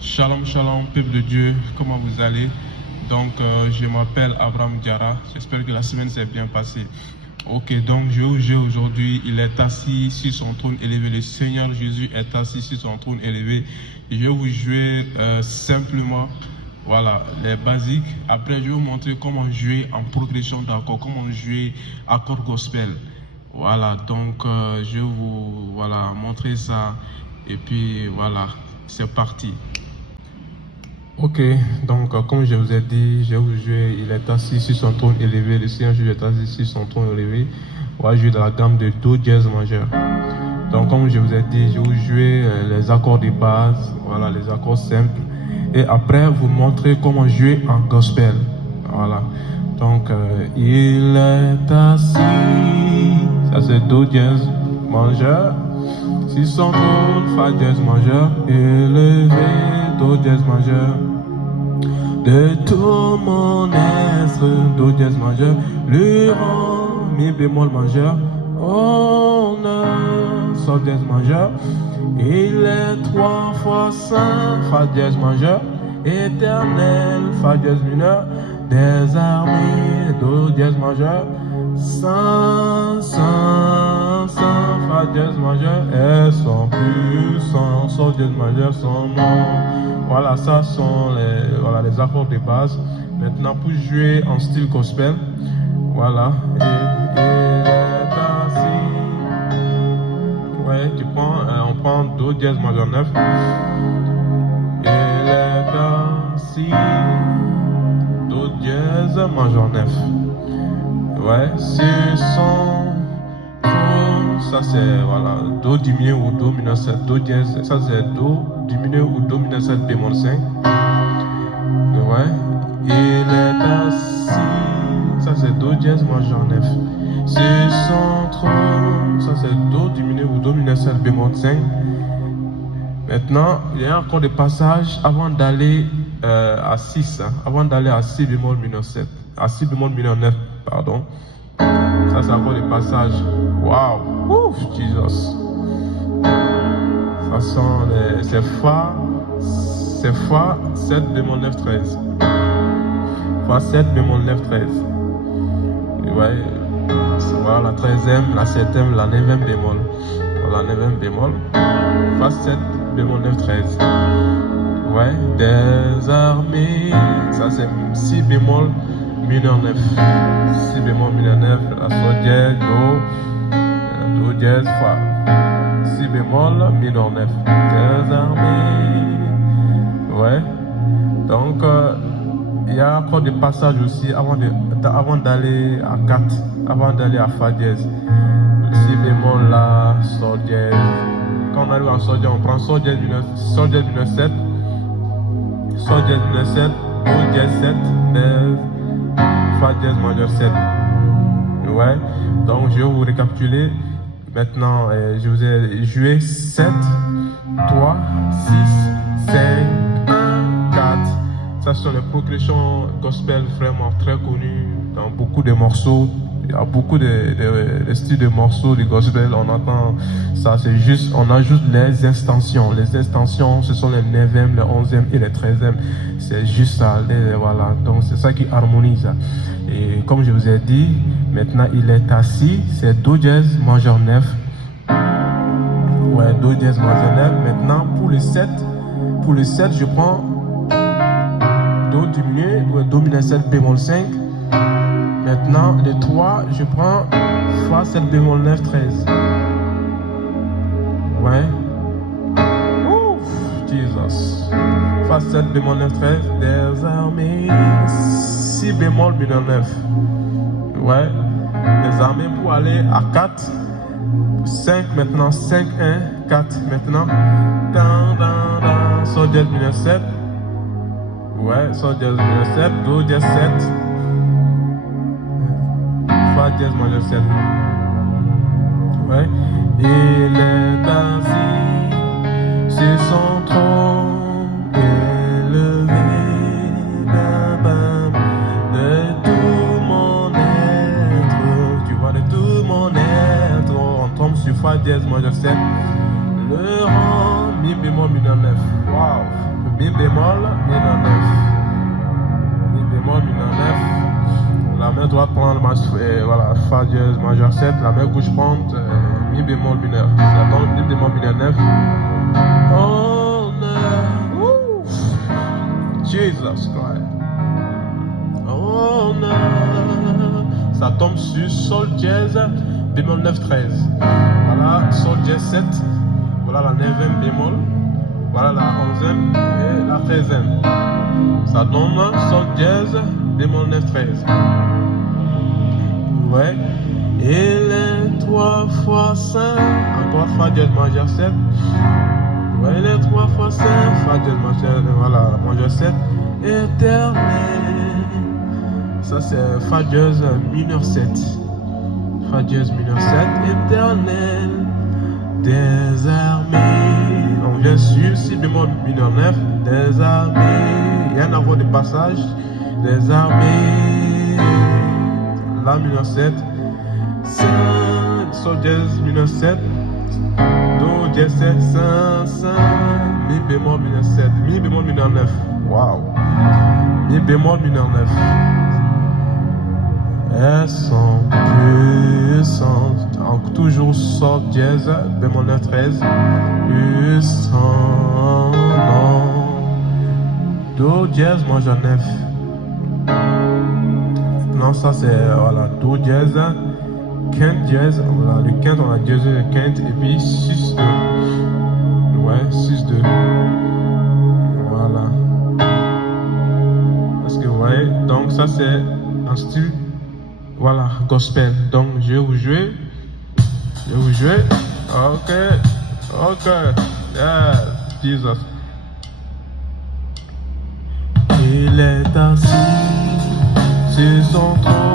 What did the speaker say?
Shalom, shalom, peuple de Dieu, comment vous allez? Donc, je m'appelle Abraham Diarra, j'espère que la semaine s'est bien passée. Ok, donc je vais vous jouer aujourd'hui, il est assis sur son trône élevé, le Seigneur Jésus est assis sur son trône élevé. Je vais vous jouer simplement, voilà, les basiques. Après, je vais vous montrer comment jouer en progression d'accords, comment jouer accord gospel. Voilà, donc je vais vous montrer ça et puis voilà, c'est parti. Ok, donc comme je vous ai dit, je vais vous jouer, il est assis sur son trône élevé, le Seigneur Jésus est assis sur son trône élevé. On va jouer dans la gamme de Do dièse majeur. Donc comme je vous ai dit, je vais vous jouer les accords de base, voilà, les accords simples. Et après, vous montrer comment jouer en gospel. Voilà, donc il est assis, ça c'est Do dièse majeur. Si son trône, Fa dièse majeur, élevé, Do dièse majeur. De tout mon être, Do dièse majeur, lui rend, Mi bémol majeur, honneur, Sol dièse majeur. Il est 3 fois saint, Fa dièse majeur, éternel, Fa dièse mineur, des armées, Do dièse majeur, saint, saint, saint, Fa dièse majeur, et son puissant, Sol dièse majeur, son nom. Voilà, ça sont les accords de base. Maintenant, pour jouer en style gospel, voilà, et est assis. Ouais, on prend Do dièse majeur 9. Il est assis, Do dièse majeur 9. Ouais, c'est son trône, ça c'est, voilà, Do diminué ou Do mineur 7, Do dièse, ça c'est Do diminué ou Do mineur 7 bémol 5. Ouais, il est assis, ça c'est Do dièse majeur 9. C'est son trône, ça c'est Do diminué ou Do mineur 7 bémol 5. Maintenant, il y a encore des passages avant d'aller à 6, hein, avant d'aller à Si bémol mineur 7, à Si bémol mineur 9, pardon. Ça c'est encore des passages. Waouh, Jesus. Ça sont c'est Fa 7 bémol 9 13. Fa 7 bémol 9 13. Ouais, voilà la 13e, la 7e, la 9e bémol. Voilà, 9e bémol. Fa 7 bémol 9 13. Ouais, des armées. Ça c'est Si bémol mineur 9. Si bémol mineur 9, la Sol dièse, Do dièse, Fa. Si bémol mineur 9. Des armées. Ouais. Donc, il y a encore des passages aussi avant d'aller à 4, avant d'aller à Fa dièse. Si bémol là, Sol dièse. Quand on arrive en Sol dièse, on prend Sol dièse mineur 7. Sol dièse mineur 7, Do dièse 7, Fa dièse majeur 7. Ouais, donc je vais vous récapituler. Maintenant, je vous ai joué 7, 3, 6, 5, 1, 4. Ça sont les progressions gospel vraiment très connues dans beaucoup de morceaux. Il y a beaucoup de styles de morceaux du gospel. On entend ça, c'est juste, on ajoute les extensions. Les extensions, ce sont les 9e, les 11e et les 13e. C'est juste ça, voilà. Donc c'est ça qui harmonise. Et comme je vous ai dit, maintenant il est assis, c'est Do dièse majeur 9. Ouais, Do dièse majeur 9. Maintenant pour le 7, je prends Do diminué, ou Do mineur 7 bémol 5. Maintenant, le 3, je prends Fa 7 bémol 9 13. Ouais. Ouf, Jesus. Fa 7 bémol 9 13. Des armées. Si bémol mineur 9. Ouais. Des armées pour aller à 4. 5 maintenant. 5, 1, 4. Maintenant. Sol dièse mineur 7. Ouais. Sol dièse mineur 7. Do dièse 7. Fa dièse majeur 7. Ouais. Il est assis sur son trône élevé, de tout mon être. Tu vois, de tout mon être. On tombe sur Fa dièse majeur 7. Le rang Mi bémol mineur 9. Waouh. Mi bémol mineur 9. Mi bémol mineur 9. La main droite prend le voilà, Fa dièse majeur 7. La main gauche prend Mi bémol mineur. Ça donne Mi bémol mineur 9. Oh no. Jesus Christ. Oh no. Ça tombe sur Sol dièse bémol 9 13. Voilà, Sol dièse 7. Voilà la 9e bémol. Voilà la 11e et la 13e. Ça donne Sol dièse bémol 9 13. Ouais. Et les 3 fois 5. Encore Fa dièse majeur 7. Ouais, les 3 fois 5. Fa dièse majeur, voilà, majeur 7. Éternel. Ça c'est Fa dièse mineur 7. Fa dièse mineur 7. Éternel des armées. On vient sur Si bémol mineur 9. Des armées. Il y a un avoir de passage. Des armées. La mineur 7. Sol dièse mineur 7. Do dièse 7. 5. Mi bémol mineur 7. Mi bémol mineur 9. Waouh. Mi bémol mineur 9. Elles sont puissantes. Donc, toujours Sol dièse bémol 9 13. Puissant. Do dièse majeur 9. Non, ça c'est voilà, Do dièse, quinte dièse. Voilà, le quinte, on a dièse le quinte et puis 6 2. Ouais, 6 2. Voilà. Parce que ouais, donc ça c'est un style. Voilà, gospel. Donc, je vais vous jouer. Ok. Yeah, Jesus. Il est assis sur son trône.